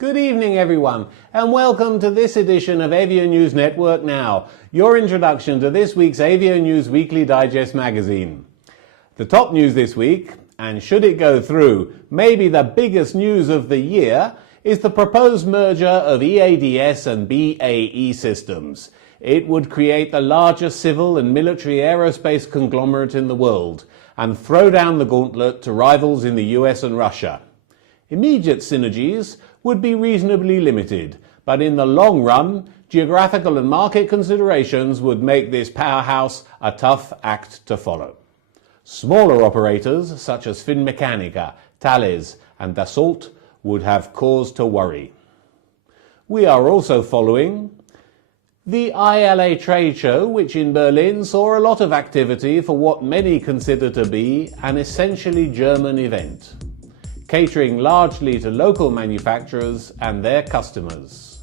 Good evening everyone, and welcome to this edition of Avionews Network Now, your introduction to this week's Avionews Weekly Digest magazine. The top news this week, and should it go through, maybe the biggest news of the year, is the proposed merger of EADS and BAE Systems. It would create the largest civil and military aerospace conglomerate in the world, and throw down the gauntlet to rivals in the US and Russia. Immediate synergies would be reasonably limited, but in the long run, geographical and market considerations would make this powerhouse a tough act to follow. Smaller operators such as Finmeccanica, Thales and Dassault would have cause to worry. We are also following the ILA trade show, which in Berlin saw a lot of activity for what many consider to be an essentially German event, catering largely to local manufacturers and their customers.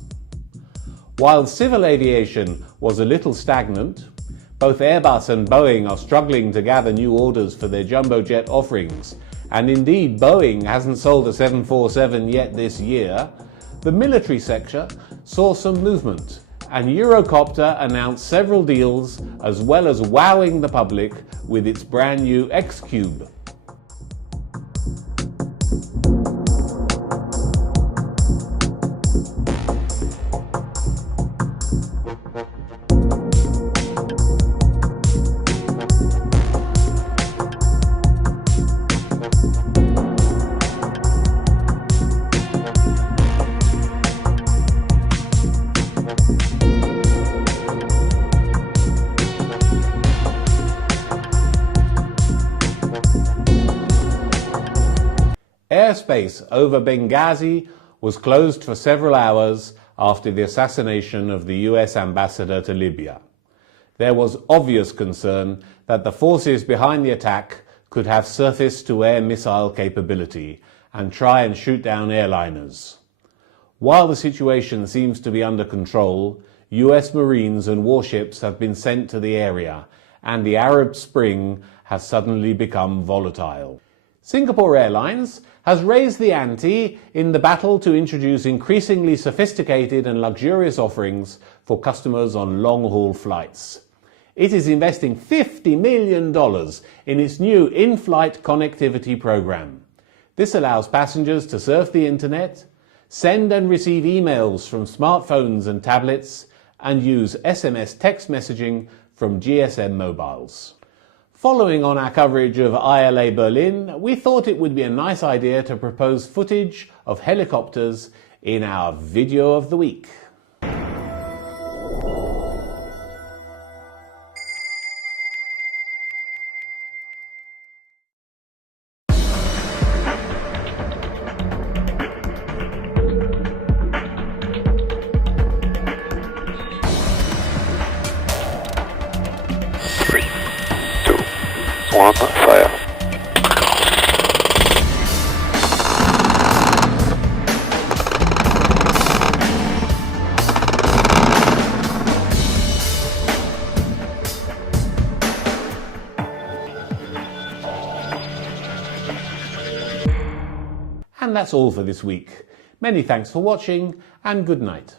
While civil aviation was a little stagnant, both Airbus and Boeing are struggling to gather new orders for their jumbo jet offerings, and indeed Boeing hasn't sold a 747 yet this year. The military sector saw some movement, and Eurocopter announced several deals, as well as wowing the public with its brand new X-Cube. Airspace over Benghazi was closed for several hours after the assassination of the US ambassador to Libya. There was obvious concern that the forces behind the attack could have surface-to-air missile capability and try and shoot down airliners. While the situation seems to be under control, US Marines and warships have been sent to the area, and the Arab Spring has suddenly become volatile. Singapore Airlines has raised the ante in the battle to introduce increasingly sophisticated and luxurious offerings for customers on long-haul flights. It is investing $50 million in its new in-flight connectivity program. This allows passengers to surf the internet, send and receive emails from smartphones and tablets, and use SMS text messaging from GSM mobiles. Following on our coverage of ILA Berlin, we thought it would be a nice idea to propose footage of helicopters in our video of the week. One, fire. And that's all for this week. Many thanks for watching, and good night.